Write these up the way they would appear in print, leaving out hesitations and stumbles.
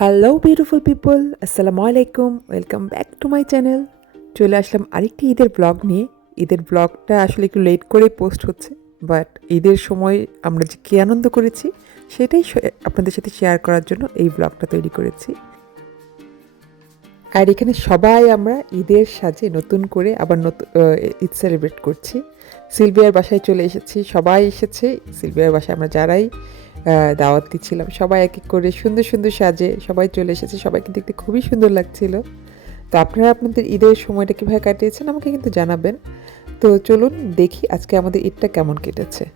Hello beautiful people, আসসালামু আলাইকুম। Welcome back to my channel. চলে আসলাম আরেকটি ঈদের ব্লগ নিয়ে। ঈদের ব্লগটা আসলে একটু লেট করে পোস্ট হচ্ছে, বাট ঈদের সময় আমরা যে কী আনন্দ করেছি সেটাই আপনাদের সাথে শেয়ার করার জন্য এই ব্লগটা তৈরি করেছি। আর এখানে সবাই আমরা ঈদের সাজে নতুন করে আবার নতুন ঈদ সেলিব্রেট করছি। সিলভিয়ার বাসায় চলে এসেছি, সবাই এসেছে। সিলভিয়ার বাসায় আমরা যারাই দাওয়াত দিচ্ছিলাম সবাই এক এক করে সুন্দর সুন্দর সাজে সবাই চলে এসেছে। সবাইকে দেখতে খুবই সুন্দর লাগছিল। তো আপনারা আপনাদের ঈদের সময়টা কীভাবে কাটিয়েছেন আমাকে কিন্তু জানাবেন। তো চলুন দেখি আজকে আমাদের ঈদটা কেমন কেটেছে।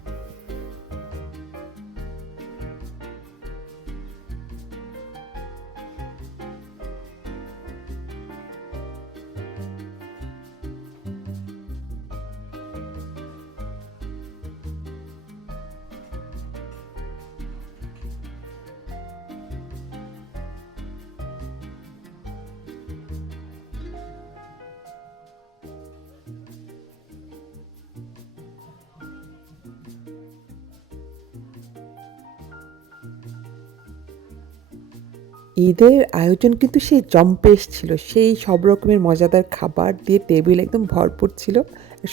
ঈদের আয়োজন কিন্তু সেই জম্পেশ ছিল, সেই সব রকমের মজাদার খাবার দিয়ে টেবিল একদম ভরপুর ছিল।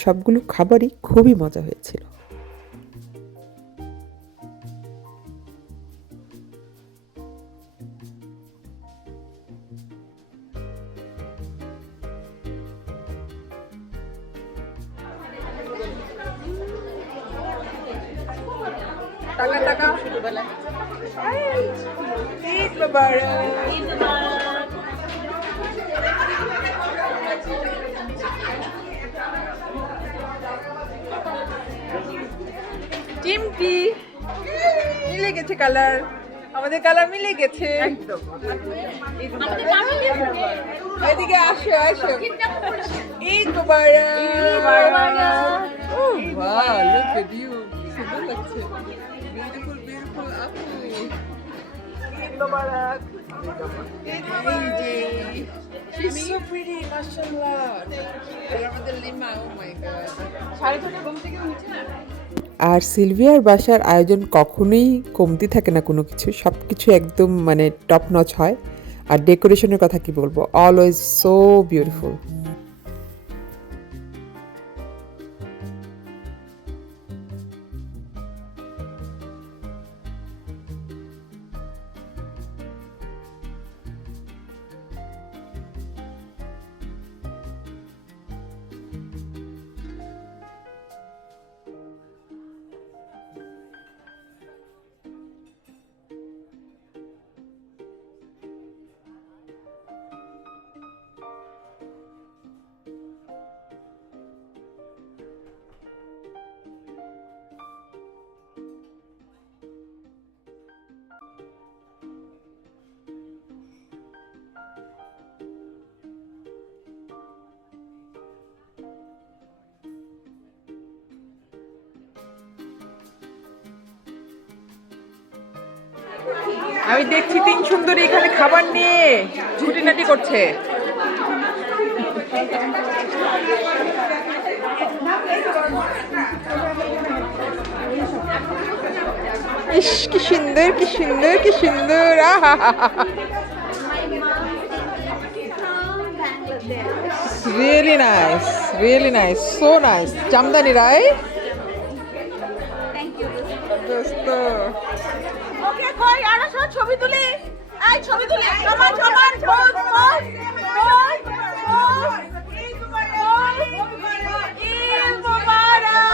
সবগুলো খাবারই খুবই মজা হয়েছিল। টাকা টাকা ঈদ মোবারক। টিমটি মিলে গেছে কালার, আমাদের কালার মিলে গেছে একদম। এদিকে আসো আসো, ঈদ মোবারক। Oh wow, look at you, সুন্দর লাগছে, বিউটিফুল বিউটিফুল আপু। ঈদ মোবারক। এই যে she's so pretty, mashallah. আর আমাদের লিমা, oh my god, 6:30 ঘুম থেকে উঠে না। আর সিলভিয়ার বাসার আয়োজন কখনোই কমতি থাকে না, কোনো কিছু সব কিছু একদম মানে টপ নচ হয়। আর ডেকোরেশনের কথা কি বলবো, অলওয়েজ সো বিউটিফুল। আমি দেখছি তিন সুন্দরী এখানে খাবার নিয়ে ঝুটিনাটি করছে। ইস কি সুন্দর কি সুন্দর কি সুন্দর, আহা really nice, really nice, so nice. Jamdani right? দোস্ত ওকে কই আরো সব ছবি তুলি, এই ছবি তুলি, সমান সমান pose pose pose pose. Eid Mubarak, Eid Mubarak.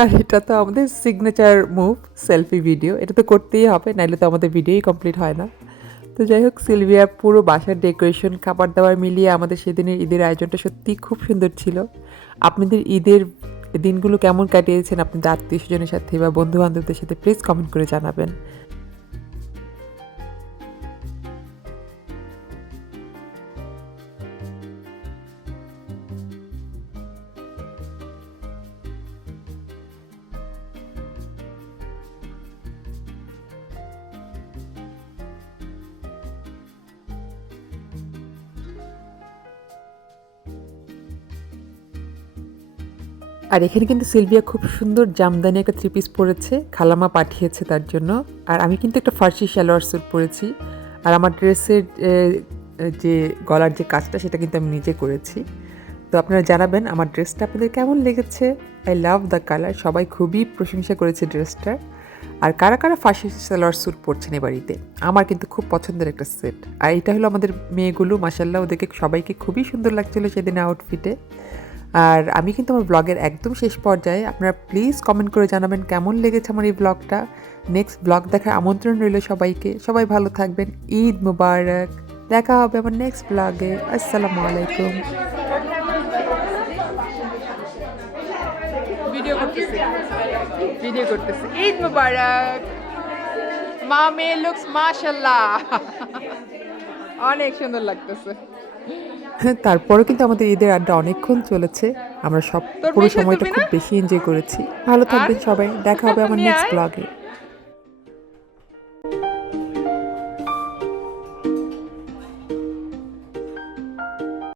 আর এটা তো আমাদের সিগনেচার মুভ, সেলফি ভিডিও। এটা তো করতেই হবে, নাইলে তো আমাদের ভিডিওই কমপ্লিট হয় না। তো যাই হোক, সিলভিয়ার পুরো বাসার ডেকোরেশন খাবার দাবার মিলিয়ে আমাদের সেদিনের ঈদের আয়োজনটা সত্যিই খুব সুন্দর ছিল। আপনাদের ঈদের দিনগুলো কেমন কাটিয়েছেন আপনাদের আত্মীয় স্বজনের সাথে বা বন্ধু বান্ধবদের সাথে প্লিজ কমেন্ট করে জানাবেন। আর এখানে কিন্তু সিলভিয়া খুব সুন্দর জামদানি একটা 3 পিস পরেছে, খালামা পাঠিয়েছে তার জন্য। আর আমি কিন্তু একটা ফার্সি সালোয়ার স্যুট পরেছি। আর আমার ড্রেসের যে গলার যে কাজটা সেটা কিন্তু আমি নিজে করেছি। তো আপনারা জানাবেন আমার ড্রেসটা আপনাদের কেমন লেগেছে। আই লাভ দ্য কালার, সবাই খুবই প্রশংসা করেছে ড্রেসটার। আর কারা কারা ফার্সি সালোয়ার স্যুট পরছেন এ বাড়িতে, আমার কিন্তু খুব পছন্দের একটা সেট। আর এটা হলো আমাদের মেয়েগুলো, মাশাল্লাহ ওদেরকে সবাইকে খুবই সুন্দর লাগছিল সেদিন আউটফিটে। আর আমি কিন্তু আমার ব্লগের একদম শেষ পর্যায়ে, আপনারা প্লিজ কমেন্ট করে জানাবেন কেমন লেগেছে আমার এই ব্লগটা। নেক্সট ব্লগ দেখার আমন্ত্রণ রইল সবাইকে, সবাই ভালো থাকবেন, ঈদ মুবারক। দেখা হবে আমার নেক্সট ব্লগে। আসসালামু আলাইকুম। ভিডিও করতেছি ঈদ মুবারক। মা মেয়ে লুকস মাশাআল্লাহ, অনেক সুন্দর লাগতেছে। তারপরেও কিন্তু আমাদের ঈদের আড্ডা অনেকক্ষণ চলেছে, আমরা সব তোর পুরো মেয়ে সময়টা তুমি খুব না? বেশি এনজয় করেছি। ভালো থাকবেন সবাই, দেখা হবে আমার নিয়ে নেক্সট আয়। ব্লগে।